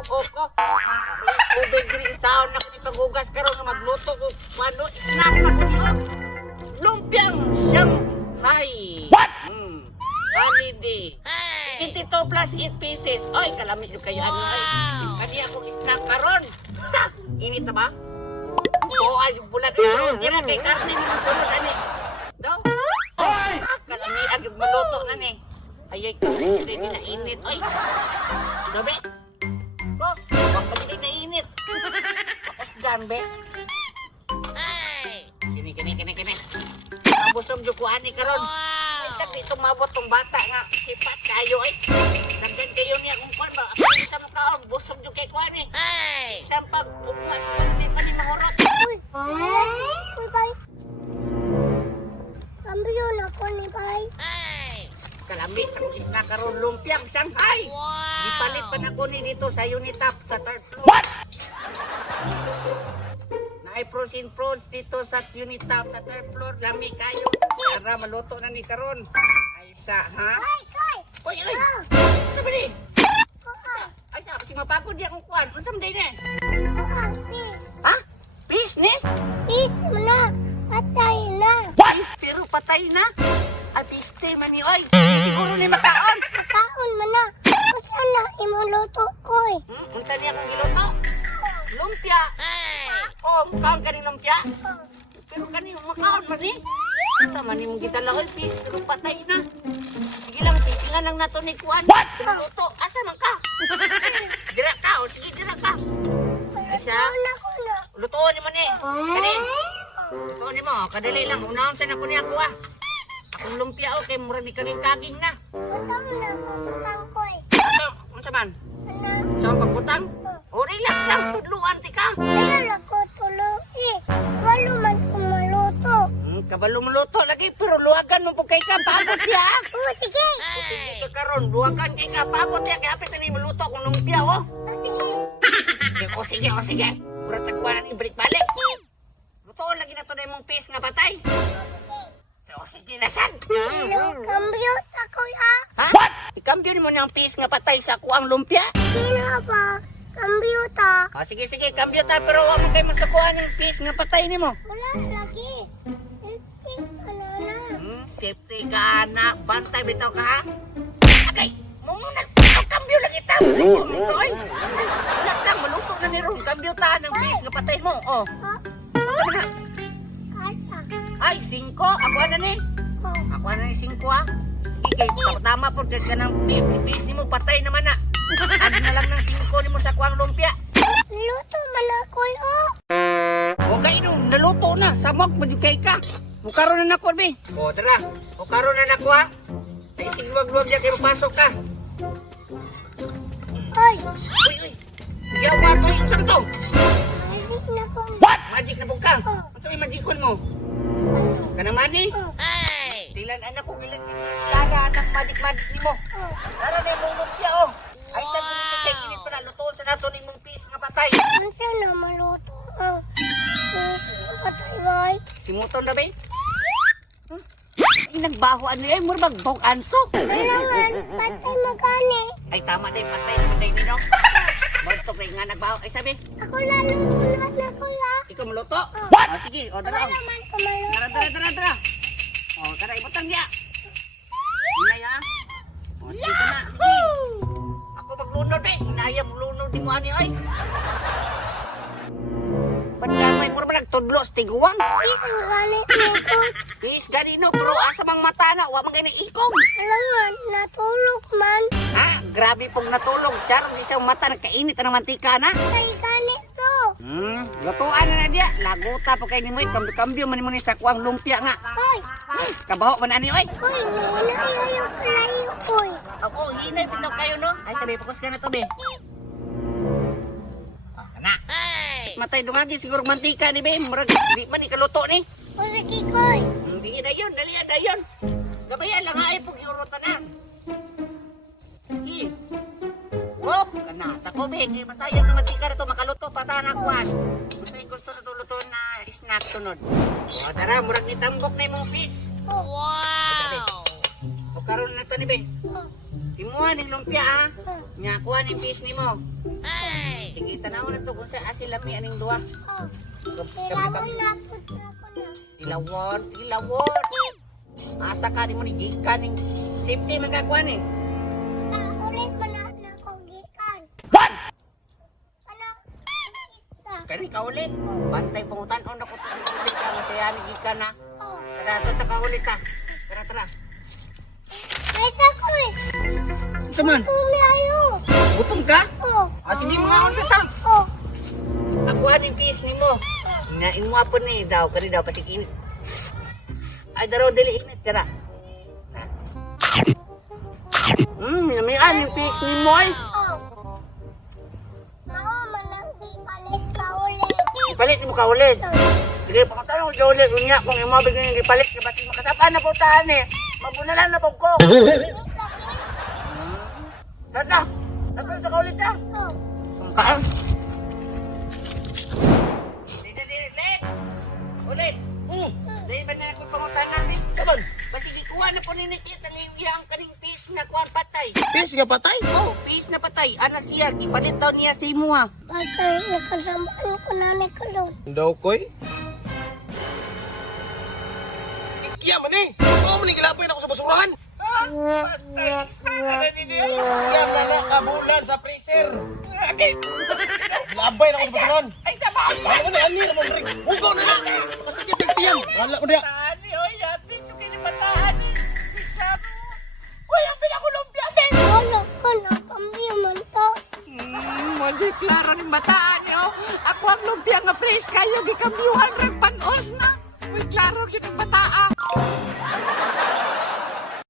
uo ko. May tubig din isaon na kung ipagugas karon nga magluto ko. Ano, snack na ko niyo. Lumpiang Shanghai. What? Holiday. Hey! 22 plus 8 pieces. Oy, kalamit yung kayo. Ano ay? Kani akong snack karon. Init na ba? Oo, ay, yung bulat. Pero kira kay karne ni magsunod, ani. Daw? Kalamian yung maluto na ni. Ayay ka, hindi na init. Ay! Gabi! Ko, bakit hindi na init? Tapos dyan, be. Ay! Kini. Mabusog yung kuhani karon. Ay, sabi tumabot tong bata nga. Sipat kayo, ay. Nagdan kayo niya kung kuhan ba. Ako isang kaon, busog yung kay kuhani. Ay! Isang pag-upas, hindi pa ni mahurot. Uy, bay. Cambio na ko ni bay. Kalamit ang isna karon lumpiang Shanghai. Wow. Gipalit pa na ko ni dito sa Unitap sa third floor. What? Naay pros and prawns dito sa Unitap sa third floor. Lami kayo. Para maluto na ni karon. Ay sa ha? Kay. Oy. Sabi ni. Ay ta si mapagod di akong kuan. Unsa man day ni? Ha? Peace ni? Peace mo na. Patay na. What? Pero patay na. Ay piste man ni oy. Siguro ni makaon. Makaon mo na. Basta na imuluto ko eh. Unsa niya kung giluto? Lumpia. Oh, makaon ka ni lumpia? Pero kani makaon man ni. Unsa man ni mong gidala oy pis, pero patay na. Sige lang, tisingan lang nato ni kuan. Luto, asa man ka? Dira ka, o sige dira ka. Isa. Lutoon ni mo ni. Kani. Lutoon ni mo, kadali lang. Unahon sa na ko ni ako ah. Akong lumpia o kay mura ni kaging na. Utang na pagutang ko eh. Unsa man? Anak. Sa pagbutang? O relax lang, tudluan ti ka. Kaya ako tuloy eh. Walo man kumaluto. Kabalo maluto lagi pero luwagan mo po kay ka pabot ya. Oh, sige. Sige ka karon, luwagan kay ka pabot ya kay apit ni maluto kung lumpia oh. Oh, sige. O sige. Mura tagkuan ni break balik. Lutoon lagi na to na imong piece nga patay. O sige na sad. Hello, cambio ako ya. Ha? What? Ikambyo mo ng piece nga patay sa kuang lumpia? Sino ba? Cambio ta. O sige, kambyo ta pero wa mo kay masakuan ng piece nga patay nimo. Wala lagi. Safety ka anak, bantay bitaw ka ha? Agay, mumunan, kambyo lagi ta. Ito ay. Relax lang, maluto na ni Ron. Kambyo ta ng piece nga patay mo. O. Ha? Ano na? Kata. Ay, 5. Ako na ni. Oh. Ako na ni 5 ha. Sige, tama po. Dahil ka ng piece ni mo, patay naman na. Ano na lang ng 5 ni mo sa kuwang lumpia. Luto man ako oh. Okay, no, naluto na. Samok, madyukay ka. Bukaro na nako, be. O, tara. Bukaro na nako ha. Ay, sigluwag-luwag dyan kayo pasok ka. Ay. Uy. Gawa to, yung saan to? Magic na ko. What? Magic na po ka? Oh. Ano yung magicon mo? Ano? Kanaman eh? Oh. Ay! Tilan anak ko, ilan Lara, anak magic ni mo. Oh. Lara na yung lumpia, oh. Ay, saan ko nito kay kinit pala, lutoon sa nato ng mong piece nga patay. Ano na maluto ang patay bay? Simuton na ba eh? Ay, nagbahoan niya, mura magbog anso. Alangan, patay magani. Ay, tama na yung patay naman day nino. Bontok na nga nagbaho. Ay, sabi, Ako na luto na kuya. ikaw maluto? Oh. What? O, sige, o, tara, Wala o. man kumaluto. Tara. O, tara, ibutang niya. Inay, ha? O, sige ka na. Sige. Ako maglunod, eh. Inaya mo lunod di mo ani, ay. Pandamay mo naman nagtudlos, tiguan. Please, magani ko. Bis, ganino, pero asa mang mata na, wa man ganang ikom. Alangan, natulog man. Ha? Grabe pong natulog. Siya, hindi siya mata, nagkainit na ng mantika na. Kay ganito. Lutuan na diya. Laguta pa kay ni mo, kambyo man ni mo ni sa kuwang lumpia nga. Hoy, Kabaho man ani, oy. hoy, nahinayayo layo koy. Ako, hinay pitaw kayo, no? Ay, sabi, fokus ka na to, be. Kana. Matay dungagi, siguro mantika ni, be. Murag, di man ikaluto ni. O sige koy. Hindi na yun, dali na yun. Gabayan lang, ay, pag iurutan na. Sige. Wop, kana. Tako, be, kaya masayang na mantika na to, makaluto, patahan akuan. Masay gusto na to luto na snack tunod. O, tara, murag nitambok na yung fish. Oh. Wow! O karon na to ni be. Oh. Timuhan ning lumpia ha. Oh. Nya kuha ning fish nimo. Ay, sige tanaw na to kung sa asilami aning duha. Oh. Kami Kailangan na ako na. ilawon. Asa ka ni mo ni gikan ning safety man ka kuha ni. Ulit mo na ako gikan. What? Ano? Kani ka ulit. Bantay pangutan-on ako ta ulit ka masaya ni gikan na. Oh. Tara ka ulit ta. Tara. Wait ako eh. Ito man. Tumi ayo. Gutom ka? Oh. Sige mga unsa ta. Oh. Ako aning fish nimo. Nya imwa po ni daw kani daw patikin. Ay daro dili init tara. Nami aning fish nimo ay. Oh. Mao man ang ipalit ka ulit. Ipalit mo ka ulit. Sige pa ka ulit unya kung imo bigyan ni ipalit ka basi makasapa na po taan eh. Mabunalan na po ko. Tara. Tara ka ulit ta. Oh. Sungkaan. Dili. Ulit. Dahil ba na ako panguntahan namin? Sabon, basi gikuha na po ni Nikit ang iyang kaning fish na kuhan patay. Fish nga patay? Oh, fish na patay. Ana siya, ipalit daw niya si imo ha. Patay na kasamaan ko na ni Kulon. Daw koy? Iya man eh! Oo man gilapoy na ako sa basurahan! Patay, espera ni niyo. Iya na nakabulan sa freezer! Labay na ako sa basurahan! Ay, sama. Ano mo na yan ni naman rin? Hugaw na lang! Makasakit ang tiyan! Wala mo diya! Ani, oy, ate, suki ni matahan ni si Chamo. Uy, ang pinakulumpia, Ben. Wala ka na kami man to. Madi klaro ni mataan niyo. Ako ang lumpia nga praise kayo gikambiuhan rin panos na. Uy, klaro gid ang mataan.